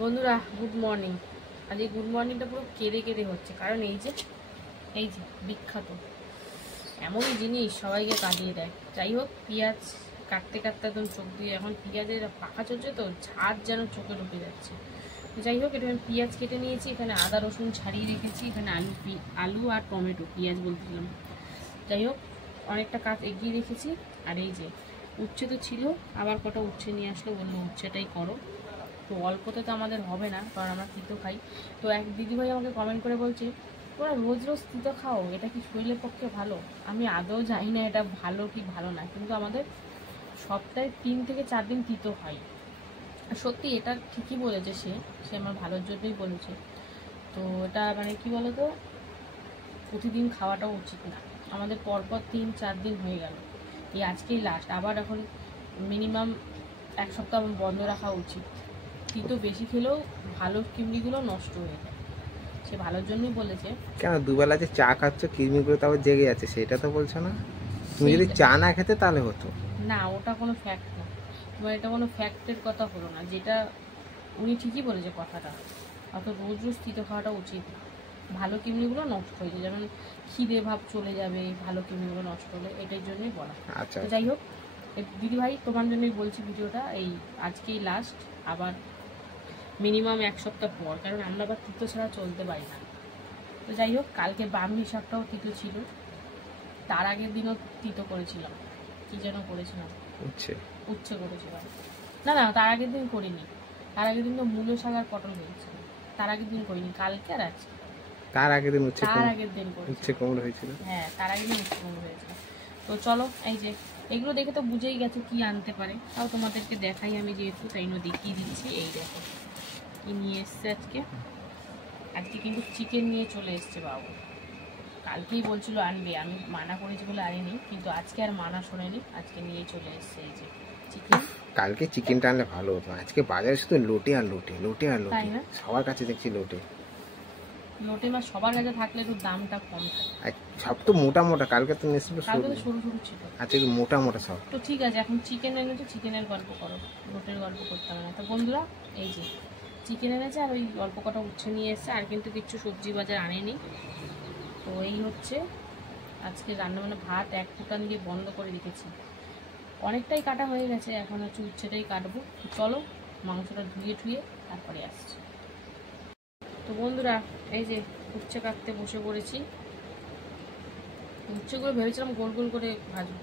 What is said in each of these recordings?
বন্ধুরা good morning. আজ এই গুড মর্নিংটা পুরো কেঁদে কেঁদে হচ্ছে, কারণ এই যে বিখ্যাত এমনই জিনিস সবাইকে কাঁদিয়ে দেয়। যাই হোক, পেঁয়াজ কাটতে কাটতে একদম চোখ দিয়ে, এখন পেঁয়াজের পাকা চলছে তো ঝাঁজ যেন চোখে ঢুকে যাচ্ছে। যাই হোক, এটা আমি পেঁয়াজ কেটে নিয়েছি, এখানে আদা রসুন ছাড়িয়ে রেখেছি, এখানে আলু আর টমেটো, পেঁয়াজ বলছিলাম। যাই হোক, অনেকটা কাজ এগিয়ে রেখেছি। আর এই যে উচ্ছে তো ছিল, আবার কটা উচ্ছে নিয়ে আসলো, বললো উচ্ছেটাই করো। তো অল্পতে তো আমাদের হবে না, কারণ আমরা তিতো খাই। তো এক দিদিভাই আমাকে কমেন্ট করে বলছে, তোমরা রোজ রোজ তিতো খাও, এটা কি শরীরের পক্ষে ভালো? আমি আদৌ জানি না এটা ভালো কি ভালো না, কিন্তু আমাদের সপ্তাহে 3 থেকে 4 দিন তিতো হয়। সত্যি এটা ঠিকই বলেছে, সে আমার ভালোর জন্যই বলেছে। তো এটা মানে কি বলতো, প্রতিদিন খাওয়াটাও উচিত না আমাদের। পরপর 3-4 দিন হয়ে গেল, এই আজকেই লাস্ট, আবার এখন মিনিমাম 1 সপ্তাহ বন্ধ রাখা উচিত। তিতো বেশি খেলেও ভালো কিডনিগুলো নষ্ট হয়ে যায়, সে ভালোর জন্যই বলেছে। কেন দুবেলা যে চা খাচ্ছ কিডনিগুলো তাও জেগে যাচ্ছে, সেটা তো বলছো না? তুমি যদি চা না খেতে তাহলে হতো না, ওটা কোনো ফ্যাক্ট না। তোমার এটা কোনো ফ্যাক্টের কথা হলো না, যেটা উনি ঠিকই বলেছে কথাটা। অত রোজ রোজ তিতো খাওয়াটা উচিত না, ভালো কিডনিগুলো নষ্ট হয়ে যায়, যেমন খিদে ভাব চলে যাবে ভালো কিডনিগুলো নষ্ট হলে, এটার জন্যই বলা। আচ্ছা তো যাই হোক দিদিভাই, তোমার জন্যই বলছি ভিডিওটা, এই আজকেই লাস্ট, আবার মিনিমাম 1 সপ্তাহ পর, কারণ আমরা আবার তিতো ছাড়া চলতে পারি না। তো যাই হোক, কালকে ব্রাহ্মী শাকটাও তিতো ছিল, তার আগের দিনও তিতো করেছিলাম। কি যেন করেছিলাম, উচ্ছে করেছিলাম। না না, তার আগের দিন করিনি। তার আগের দিন তো মূলো শাক আর পটল হয়েছিল। তার আগের দিন করিনি, কালকে আর আজকে। তার আগের দিন উচ্ছে কুমড়ো হয়েছিল। হ্যাঁ, তার আগের দিন উচ্ছে কুমড়ো হয়েছিল। তো চলো, এই যে এগুলো দেখে তো বুঝেই গেছো কি আনতে পারে, তাও তোমাদেরকে দেখাই আমি, যেহেতু তাই জন্য দেখিয়ে দিচ্ছি। এই দেখো কি নিয়ে এসছে আজকে। আজকে কিন্তু চিকেন নিয়ে চলে এসছে বাবু। কালকেই বলছিল আনবে, আমি মানা করেছি বলে আনিনি, কিন্তু আজকে আর মানা শোনেনি, আজকে নিয়ে চলে এসছে এই যে চিকেন। কালকে চিকেনটা আনলে ভালো হতো, আজকে বাজারে শুধু লোটে আর লোটে, লোটে আর লোটে, সবার কাছে দেখছি লোটে। লোটে মাছ সবার কাছে থাকলে একটু দামটা কম থাকে। সব তো মোটা মোটা, কালকে তো নিয়েছিল সরু সরু ছিল, আজকে মোটা মোটা সব। তো ঠিক আছে, এখন চিকেন এনেছে, চিকেনের গল্প করো, লোটের গল্প করতে হবে না। তো বন্ধুরা, এই যে চিকেন এনেছে, আর ওই অল্প কটা উচ্ছে নিয়ে এসছে, আর কিন্তু কিছু সবজি বাজার আনেনি। তো এই হচ্ছে আজকে রান্নাবান্না। ভাত 1 ফুটান দিয়ে বন্ধ করে রেখেছি, অনেকটাই কাটা হয়ে গেছে, এখন হচ্ছে উচ্ছেটাই কাটবো। চলো মাংসটা ধুয়ে ঠুয়ে তারপরে আসছি। তো বন্ধুরা, এই যে উচ্ছে কাটতে বসে পড়েছি। উচ্ছেগুলো ভেবেছিলাম গোল গোল করে ভাজবো,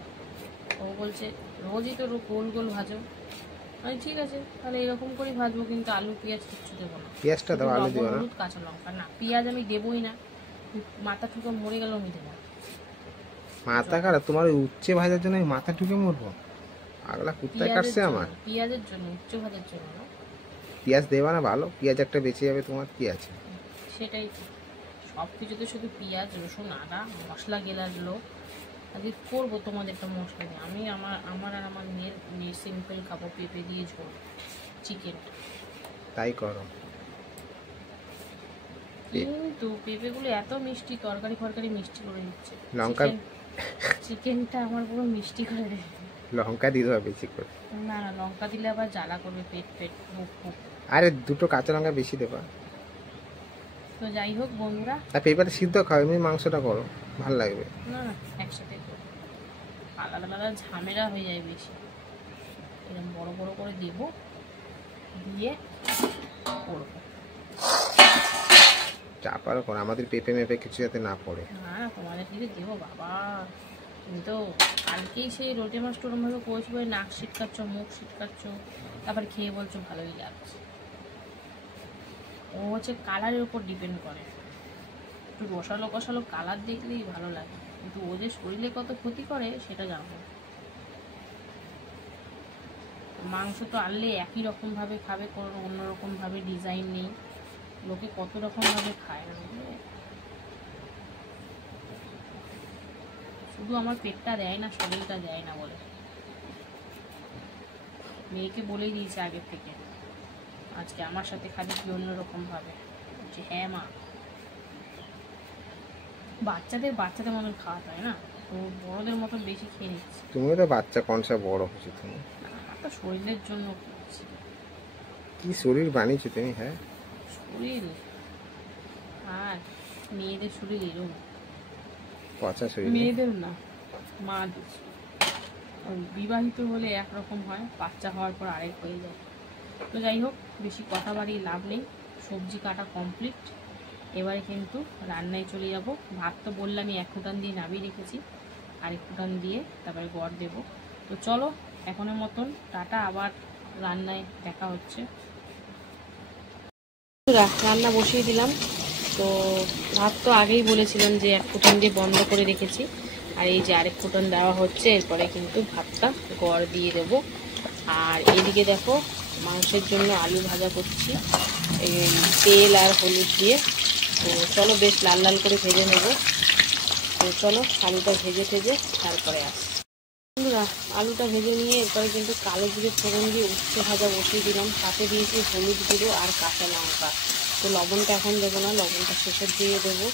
ও বলছে রোজই তো গোল গোল ভাজো। আমি ঠিক আছে তাহলে এরকম করেই ভাজবো, কিন্তু আলু পেঁয়াজ কিচ্ছু দেবো না। পেঁয়াজটা দাও, আলু দিও না। হলুদ কাঁচা লঙ্কা, না পেঁয়াজ আমি দেবোই না, মাথা ঠুকে মরে গেলেও আমি দেবো না। মাথা খারাপ তোমার? ওই উচ্ছে ভাজার জন্য আমি মাথা ঠুকে মরবো? আগলা কুত্তায় কাটছে আমার। পেঁয়াজের জন্য, উচ্চ ভাজার জন্য না। পেঁয়াজ দেবা না ভালো, পেঁয়াজ একটা বেঁচে যাবে, তোমার কি আছে? সেটাই সব কিছুতে শুধু পেঁয়াজ রসুন আদা মশলা গেলালো। আজকে করবো তোমাদের একটা মশলা দিয়ে, আমি আমার আর আমার মেয়ের সিম্পল খাবো, পেঁপে দিয়ে ঝোল চিকেন। তাই করো। কিন্তু পেঁপেগুলো এত মিষ্টি, তরকারি ফরকারি মিষ্টি করে দিচ্ছে। লঙ্কা, চিকেনটা আমার পুরো মিষ্টি করে দেয়। লঙ্কা দিয়ে দেওয়া বেশি করে। না না, লঙ্কা দিলে আবার জ্বালা করবে, পেট বুক বুক। আরে দুটো কাঁচা লঙ্কা বেশি দেবা। তো যাই হোক বন্ধুরা, আর পেঁপেটা সিদ্ধ খাও, এমনি মাংসটা করো, ভালো লাগবে। না না, একসাথে করবো, আলাদা আলাদা ঝামেলা হয়ে যায় বেশি। এরকম বড় বড় করে দেবো, দিয়ে করবো। চাপারও করো, আমাদের পেঁপে মেপে কিছু যাতে না পড়ে। না তোমাদের দিকে দেবো বাবা, তুমি তো কালকেই সেই রোটে মাছ টোরমভাবে করেছি বলে নাক ছিটকাচ্ছ, মুখ ছিটকাচ্ছ, তারপর খেয়ে বলছো ভালোই লাগছে। ও হচ্ছে কালারের উপর ডিপেন্ড করে, একটু রসালো কষালো কালার দেখলেই ভালো লাগে, কিন্তু ও যে শরীরে কত ক্ষতি করে সেটা জানো। মাংস তো আনলে একই রকমভাবে খাবে, কোনো অন্যরকমভাবে ডিজাইন নেই, লোকে কত রকমভাবে খায় না। শুধু আমার পেটটা দেয় না, শরীরটা দেয় না বলে। মেয়েকে বলেই দিয়েছে আগের থেকে, আজকে আমার সাথে খালি কি অন্যরকমভাবে, বলছে হ্যাঁ মা। বাচ্চাদের মতন খাওয়াতে হয় না, তো বড়দের মতন বেশি খেয়ে নিচ্ছে। তুমিও তো বাচ্চা, কোন সব বড় হচ্ছে তুমি? আমার তো শরীরের জন্য করছি। কি শরীর বানিয়েছো তুমি! হ্যাঁ, শরীর আর মেয়েদের শরীর এরকম। পচা শরীর। মেয়েদের না, মাদের। বিবাহিত হলে একরকম হয়, বাচ্চা হওয়ার পর আরেক হয়ে যায়। তো যাই হোক, বেশি কথা বাড়িয়ে লাভ নেই। সবজি কাটা কমপ্লিট। এবারে কিন্তু রান্নায় চলে যাব। ভাত তো বললামই 1 ফুটান দিয়ে নামিয়ে রেখেছি, আর 1 ফুটান দিয়ে তারপরে গড় দেব। তো চলো এখনের মতন টাটা, আবার রান্নায় দেখা হচ্ছে। রান্না বসিয়ে দিলাম। তো ভাত তো আগেই বলেছিলাম যে 1 ফুটান দিয়ে বন্ধ করে রেখেছি, আর এই যে আরেক ফুটান দেওয়া হচ্ছে। এরপরে কিন্তু ভাতটা গড় দিয়ে দেবো। আর এইদিকে দেখো, মাংসের জন্য আলু ভাজা করছি এই তেল আর হলুদ দিয়ে। তো চলো বেশ লাল লাল করে ভেজে নেব। তো চলো আলুটা ভেজে তারপরে আসি। বন্ধুরা, আলুটা ভেজে নিয়ে এরপরে কিন্তু কালো জিরে ফোড়ন দিয়ে উচ্ছে ভাজা বসিয়ে দিলাম। সাথে দিয়েছি হলুদ গুঁড়ো আর কাঁচা লঙ্কা। তো লবণটা এখন দেবো না, লবণটা শেষের দিয়ে দেবো।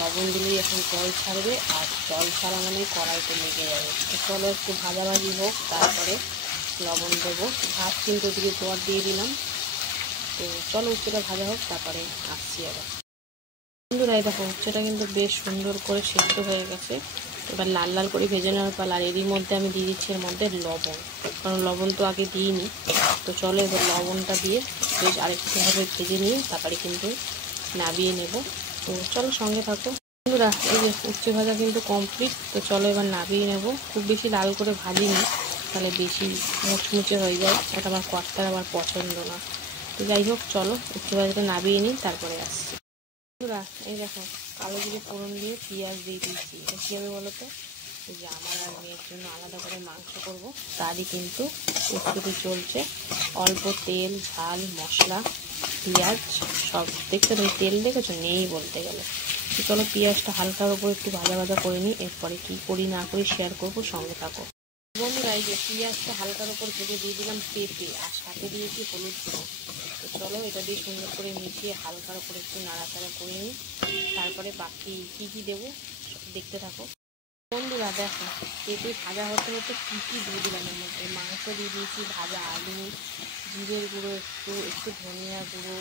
লবণ দিলেই এখন জল ছাড়বে, আর জল ছাড়া মানে কড়াইতে লেগে যাবে। তো চলো একটু ভাজাভাজি হোক, তারপরে লবণ দেবো। ভাত কিন্তু ওদিকে জোয়ার দিয়ে দিলাম। তো চলো উচ্ছেটা ভাজা হোক, তারপরে আসছি আবার। বন্ধুরা, দেখো উচ্ছেটা কিন্তু বেশ সুন্দর করে সেদ্ধ হয়ে গেছে। এবার লাল লাল করে ভেজে নেওয়ার পালা। আর এরই মধ্যে আমি দিয়ে দিচ্ছি এর মধ্যে লবণ, কারণ লবণ তো আগে দিইনি। তো চলো এবার লবণটা দিয়ে বেশ আরেকটুভাবে ভেজে নিয়ে তারপরে কিন্তু নামিয়ে নেব। তো চলো সঙ্গে থাকো। বন্ধুরা, এই যে উচ্ছে ভাজা কিন্তু কমপ্লিট। তো চলো এবার নামিয়ে নেব। খুব বেশি লাল করে ভাজিনি, তাহলে বেশি মুচমুচে হয়ে যায়, এটা আমার কর্তার আবার পছন্দ না। তো যাই হোক, চলো উচ্ছে ভাজাটা নামিয়ে নিই, তারপরে আসছি। বন্ধুরা, এই দেখো কালো জিরে ফোড়ন দিয়ে পেঁয়াজ দিয়ে দিচ্ছি। এটা কী হবে বলো তো? এই যে আমার আর মেয়ের জন্য আলাদা করে মাংস করব, তারই কিন্তু প্রস্তুতি চলছে। অল্প তেল, ঝাল, মশলা, পেঁয়াজ সব দেখতে। তুমি তেল দেখেছো? নেই বলতে গেলে। তো চলো পেঁয়াজটা হালকার ওপর একটু ভাজা ভাজা করে নিই, এরপরে কি করি না করি শেয়ার করবো, সঙ্গে থাকো। বন্ধুরা, এই যে পেঁয়াজটা হালকার ওপর ভেজে দিয়ে দিলাম পেঁপে, আর সাথে দিয়েছি হলুদ গুঁড়ো। তো চলো এটা দিয়ে সুন্দর করে মিশিয়ে হালকার ওপর একটু নাড়াচাড়া করে নিই, তারপরে বাকি কী দেবো দেখতে থাকো। বন্ধুরা দেখো, পেঁপে ভাজা হতে হতে কী দিয়ে দিলাম এর মধ্যে। মাংস দিয়ে দিয়েছি, ভাজা আলু, জিরের গুঁড়ো একটু ধনিয়া গুঁড়ো,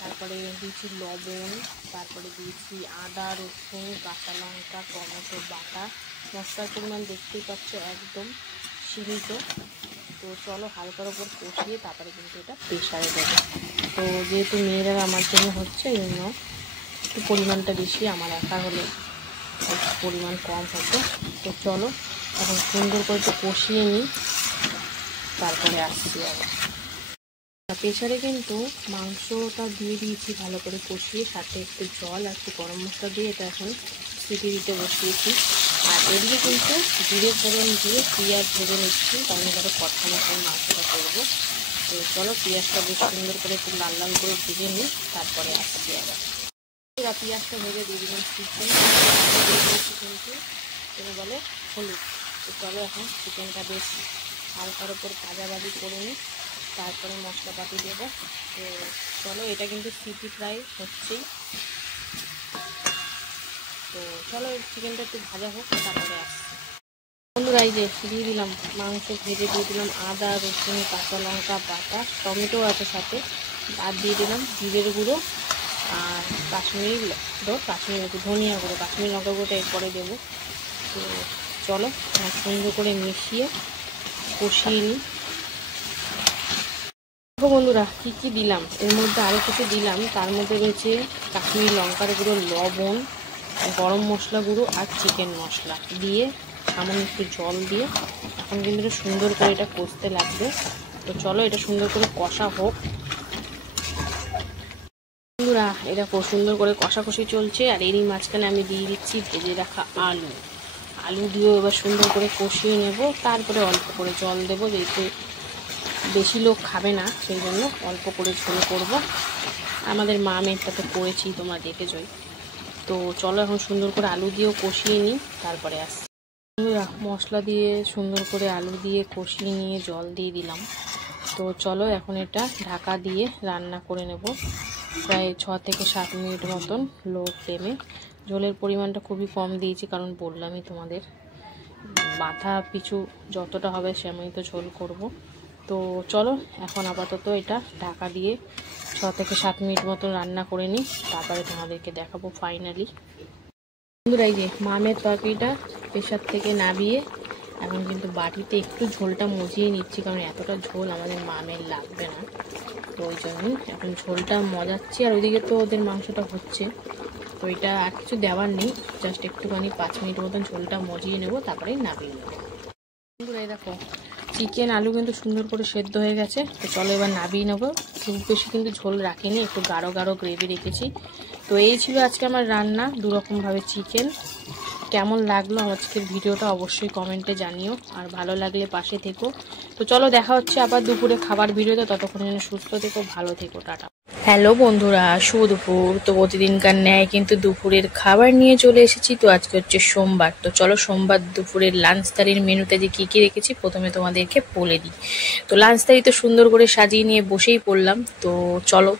তারপরে দিয়েছি লবণ, তারপরে দিয়েছি আদা, রসুন, কাঁচা লঙ্কা, টমেটো বাটা। মশলার পরিমাণ দেখতেই পাচ্ছ, একদম সীমিত। তো চলো হালকার ওপর কষিয়ে তারপরে কিন্তু এটা প্রেশারে দেবো। তো যেহেতু মেয়েরা আমার জন্য হচ্ছে, এই জন্য একটু পরিমাণটা বেশি, আমার একা হলে পরিমাণ কম হতো। তো চলো এখন সুন্দর করে একটু কষিয়ে নিই, তারপরে আসছি আবার। প্রেশারে কিন্তু মাংসটা দিয়ে দিয়েছি ভালো করে কষিয়ে, সাথে একটু জল আর একটু গরম মশলা দিয়ে এটা এখন সিটি দিতে বসিয়েছি। আর এদিকে কিন্তু জিরে ফোড়ন দিয়ে পেঁয়াজ ভেজে নিচ্ছি, কারণ এবারে কথা মতন মাংসটা করবো। তো চলো পেঁয়াজটা বেশ সুন্দর করে একটু লাল লাল করে ভেজে নিই, তারপরে আসছি আবার। পেঁয়াজটা ভেজে দিয়ে দিলাম চিকেন, কিন্তু এটা বলে হলুদ। তো চলো এখন চিকেনটা বেশ হালকার ওপর ভাজাভাজি করে নিই, তারপরে মশলাপাতি দেবো। তো চলো এটা কিন্তু সিটি প্রায় হচ্ছেই। তো চলো চিকেনটা একটু ভাজা হোক, তারপরে আসছি। বন্ধুরা, এই যে দিয়ে দিলাম মাংস ভেজে, দিয়ে দিলাম আদা, রসুন, কাঁচা লঙ্কা বাটা, টমেটো আছে সাথে, আর দিয়ে দিলাম জিরের গুঁড়ো আর কাশ্মীরি ধনিয়া গুঁড়ো, কাশ্মীরি লঙ্কা গুঁড়োটা এরপরে দেবো। তো চলো সুন্দর করে মিশিয়ে কষিয়ে নিই। দেখো বন্ধুরা, কী দিলাম এর মধ্যে, আরও কিছু দিলাম। তার মধ্যে রয়েছে কাশ্মীরি লঙ্কার গুঁড়ো, লবণ, গরম মশলা গুঁড়ো আর চিকেন মশলা দিয়ে সামান্য একটু জল দিয়ে এখন কিন্তু এটা সুন্দর করে এটা কষতে লাগবে। তো চলো এটা সুন্দর করে কষা হোক। বন্ধুরা, এটা খুব সুন্দর করে কষাকষি চলছে, আর এরই মাঝখানে আমি দিয়ে দিচ্ছি ভেজে রাখা আলু দিয়েও এবার সুন্দর করে কষিয়ে নেব। তারপরে অল্প করে জল দেবো, যেহেতু বেশি লোক খাবে না, সেই জন্য অল্প করে ঝোল করব। আমাদের মা মেয়েটা তো করেছি, তোমরা দেখেছই। তো চলো এখন সুন্দর করে আলু দিয়েও কষিয়ে নিই, তারপরে আসছি। মশলা দিয়ে সুন্দর করে আলু দিয়ে কষিয়ে নিয়ে জল দিয়ে দিলাম। তো চলো এখন এটা ঢাকা দিয়ে রান্না করে নেব প্রায় 6 থেকে 7 মিনিট মতন লো ফ্লেমে। ঝোলের পরিমাণটা খুবই কম দিয়েছি, কারণ বললামই তোমাদের মাথা পিছু যতটা হবে সেমনি তো ঝোল করব। তো চলো এখন আপাতত এটা ঢাকা দিয়ে 6 থেকে 7 মিনিট মতো রান্না করে নিই, তারপরে তোমাদেরকে দেখাবো ফাইনালি। বন্ধুরা এই যে মামের তরকারিটা প্রেশার থেকে নামিয়ে এখন কিন্তু বাটিতে একটু ঝোলটা মজিয়ে নিচ্ছি, কারণ এতটা ঝোল আমাদের মামের লাগবে না, তো ওই জন্যই এখন ঝোলটা মজাচ্ছি। আর ওইদিকে তো ওদের মাংসটা হচ্ছে, তো এটা আর কিছু দেওয়ার নেই, জাস্ট একটুখানি 5 মিনিট মতন ঝোলটা মজিয়ে নেবো, তারপরে নামিয়ে নেবো। বন্ধুরা এই দেখো চিকেন আলু কিন্তু সুন্দর করে সেদ্ধ হয়ে গেছে, তো চলো এবার নামিয়ে নেবো। খুব বেশি কিন্তু ঝোল রাখিনি, একটু গাঢ় গাঢ় গ্রেভি রেখেছি। তো এই ছিল আজকে আমার রান্না, দুরকমভাবে চিকেন। কেমন লাগলো আজকের ভিডিওটা অবশ্যই কমেন্টে জানিও, আর ভালো লাগলে পাশে থেকো। তো চলো দেখা হচ্ছে আবার দুপুরে খাবার ভিডিওতে, ততক্ষণ যেন সুস্থ থেকো, ভালো থেকো, টাটা। হ্যালো বন্ধুরা, শুভ দুপুর। তো প্রতিদিনকার ন্যায় কিন্তু দুপুরের খাবার নিয়ে চলে এসেছি। তো আজকে হচ্ছে সোমবার, তো চলো সোমবার দুপুরের লাঞ্চ থালির মেনুতে যে কী কী রেখেছি প্রথমে তোমাদেরকে বলে দিই। তো লাঞ্চ থালি তো সুন্দর করে সাজিয়ে নিয়ে বসেই পড়লাম। তো চলো,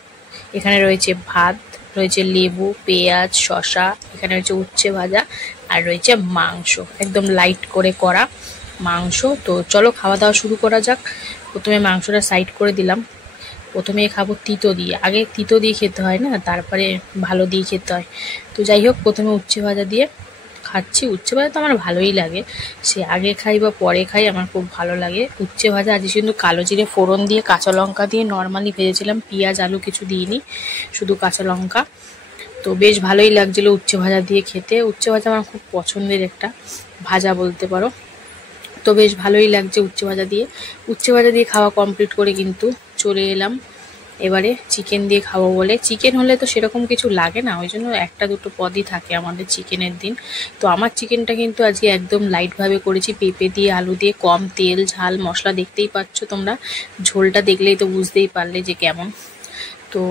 এখানে রয়েছে ভাত, রয়েছে লেবু, পেঁয়াজ, শসা, এখানে রয়েছে উচ্ছে ভাজা, আর রয়েছে মাংস, একদম লাইট করে করা মাংস। তো চলো খাওয়া দাওয়া শুরু করা যাক। প্রথমে মাংসটা সাইড করে দিলাম। প্রথমে খাবো তিতো দিয়ে, আগে তিতো দিয়ে খেতে হয় না, তারপরে ভালো দিয়ে খেতে হয়। তো যাই হোক, প্রথমে উচ্ছে ভাজা দিয়ে খাচ্ছি। উচ্ছে ভাজা তো আমার ভালোই লাগে, সে আগে খাই বা পরে খাই, আমার খুব ভালো লাগে উচ্ছে ভাজা। আজ কিন্তু কালো জিরে ফোড়ন দিয়ে কাঁচা লঙ্কা দিয়ে নর্মালি ভেজেছিলাম, পেঁয়াজ আলু কিছু দিইনি, শুধু কাঁচা লঙ্কা। তো বেশ ভালোই লাগছিল উচ্ছে ভাজা দিয়ে খেতে। উচ্ছে ভাজা আমার খুব পছন্দের একটা ভাজা বলতে পারো, তো বেশ ভালোই লাগছে উচ্ছে ভাজা দিয়ে। উচ্ছে ভাজা দিয়ে খাওয়া কমপ্লিট করে কিন্তু চলে এলাম এবারে চিকেন দিয়ে খাবো বলে। চিকেন হলে তো সেরকম কিছু লাগে না, ওই জন্য একটা দুটো পদই থাকে আমাদের চিকেনের দিন। তো আমার চিকেনটা কিন্তু আজকে একদম লাইটভাবে করেছি, পেঁপে দিয়ে আলু দিয়ে, কম তেল ঝাল মশলা। দেখতেই পাচ্ছ তোমরা, ঝোলটা দেখলেই তো বুঝতেই পারলে যে কেমন। তো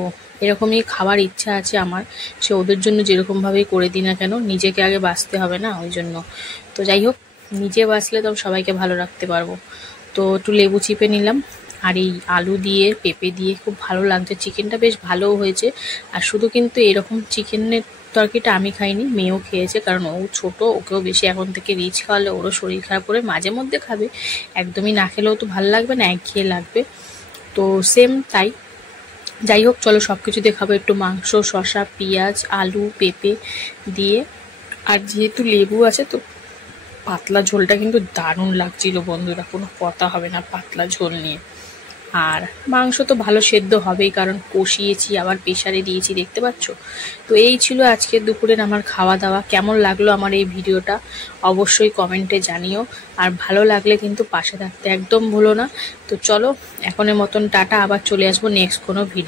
এরকমই খাবার ইচ্ছা আছে আমার, সে ওদের জন্য যেরকমভাবেই করে দিই না কেন, নিজেকে আগে বাঁচতে হবে না, ওই জন্য। তো যাই হোক, নিজে বাঁচলে তো সবাইকে ভালো রাখতে পারবো। তো একটু লেবু চিপে নিলাম, আর এই আলু দিয়ে পেঁপে দিয়ে খুব ভালো লাগছে। চিকেনটা বেশ ভালোও হয়েছে। আর শুধু কিন্তু এরকম চিকেনের তরকারিটা আমি খাইনি, মেয়েও খেয়েছে, কারণ ও ছোট, ওকেও বেশি এখন থেকে রিচ খাওয়ালে ওরও শরীর খারাপ করে, মাঝে মধ্যে খাবে, একদমই না খেলেও তো ভালো লাগবে না, একঘেয়ে লাগবে। তো সেম তাই। যাই হোক চলো সব কিছু দিয়ে খাবো, একটু মাংস, শসা, পেঁয়াজ, আলু, পেঁপে দিয়ে। আর যেহেতু লেবু আছে তো পাতলা ঝোলটা কিন্তু দারুণ লাগছিল বন্ধুরা, কোনো কথা হবে না পাতলা ঝোল নিয়ে। আর মাংস তো ভালো সেদ্ধ হবেই, কারণ কষিয়েছি আবার প্রেসারে দিয়েছি, দেখতে পাচ্ছ। তো এই ছিল আজকের দুপুরের আমার খাওয়া দাওয়া। কেমন লাগলো আমার এই ভিডিওটা অবশ্যই কমেন্টে জানিও, আর ভালো লাগলে কিন্তু পাশে থাকতে একদম ভুলো না। তো চলো এখনের মতন টাটা, আবার চলে আসবো নেক্সট কোনো ভিডিও।